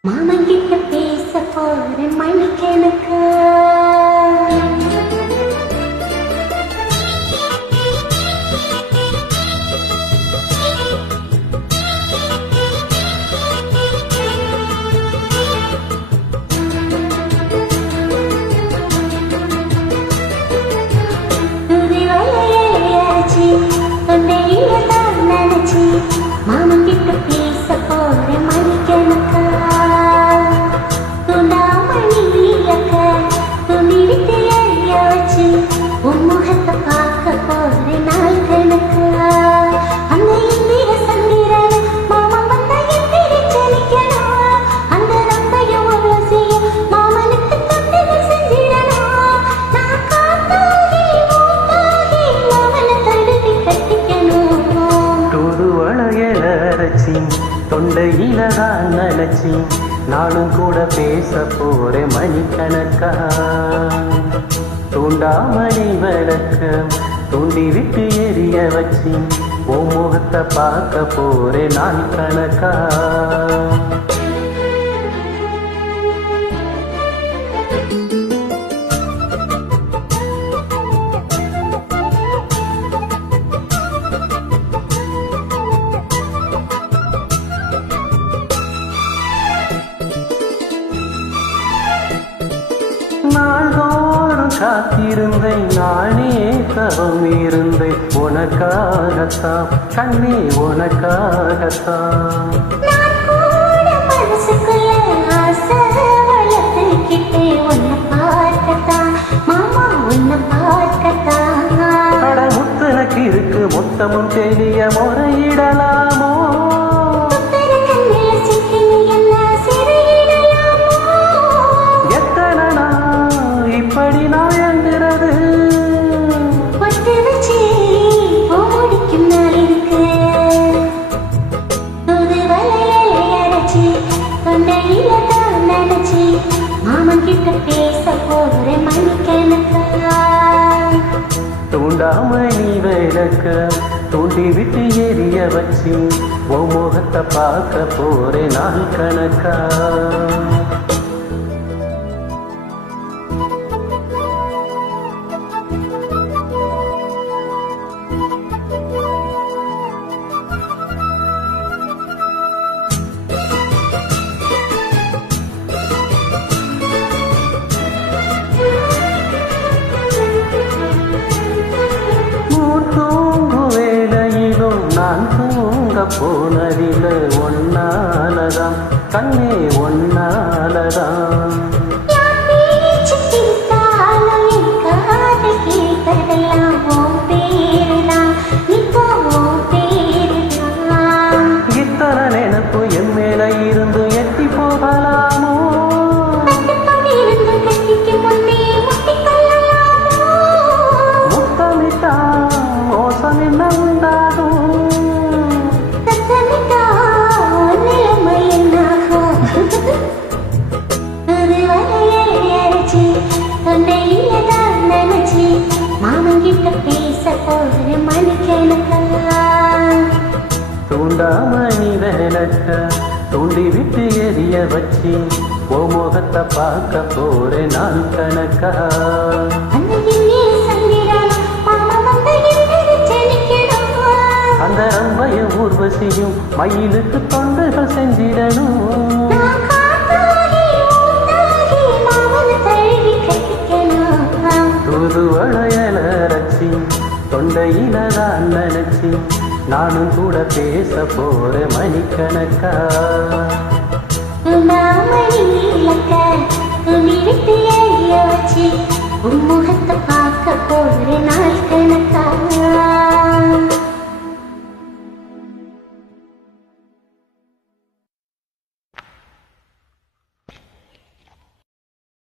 Mama gitu பேசி. நானும் கூட பேச போறேன் மணிக்கணக்கா. தூண்டாமணி விளக்க தூண்டி விட்டு எரிய வச்சு உன் முகத்தை பார்க்க போறேன் நான் கணக்கா. நாள்தோறும் காத்திருந்தேன் நானே தவம் இருந்தேன். உனக்காகத்தான் கண்ணே உனக்காகத்தான். மாமன் கிட்ட பேச போகிறேன் மணிக்கணக்கா தூண்டாமணி விளக்க தூண்டி விட்டு எரிய வச்சு உன் முகத்தை பார்க்க போறேன் நான் கணக்கா. தூங்க போனதில்ல கண்ணே ஒன்னா போகிற மணிக்கணக்கா தூண்டாமணி தூண்டி விட்டு எரிய வச்சு ஓ முகத்தை பார்க்க போறேன் நான் கணக்கா. அந்த ரம்பையும் ஊர்வசியும் மயிலுக்கு தொண்டுகள் செஞ்சிடணும். தொண்டையில தான் நினைச்சி நானும் கூட பேச போற மணிக்கணக்கா. உண்ணாமணி மணி இலக்க விட்டு எரிய வச்சு உன் முகத்தை